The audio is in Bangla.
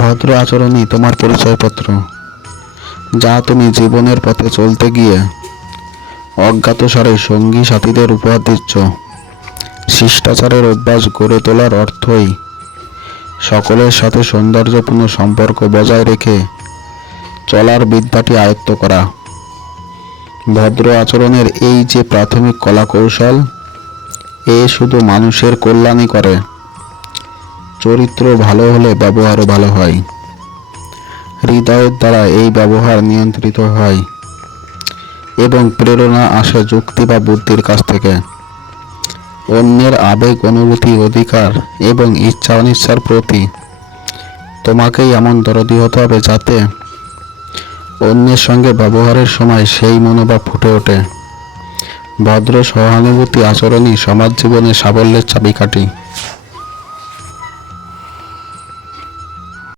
ভদ্র আচরণই তোমার পরিচয়পত্র, যা তুমি জীবনের পথে চলতে গিয়ে অজ্ঞাতসারে সঙ্গী সাথীদের উপহার দিচ্ছ। শিষ্টাচারের অভ্যাস গড়ে তোলার অর্থই সকলের সাথে সৌন্দর্যপূর্ণ সম্পর্ক বজায় রেখে চলার বিদ্যাটি আয়ত্ত করা। ভদ্র আচরণের এই যে প্রাথমিক কলাকৌশল, এ শুধু মানুষের কল্যাণই করে। চরিত্র ভালো হলে ব্যবহারও ভালো হয়। হৃদয়ের দ্বারা এই ব্যবহার নিয়ন্ত্রিত হয় এবং প্রেরণা আসে যুক্তি বা বুদ্ধির কাছ থেকে। অন্যের আবেগ, অনুভূতি, অধিকার এবং ইচ্ছা অনিচ্ছার প্রতি তোমাকেই এমন দরদি হতে হবে যাতে অন্যের সঙ্গে ব্যবহারের সময় সেই মনোভাব ফুটে ওঠে। ভদ্র সহানুভূতি আচরণই সমাজ জীবনে সাফল্যের চাবিকাঠি।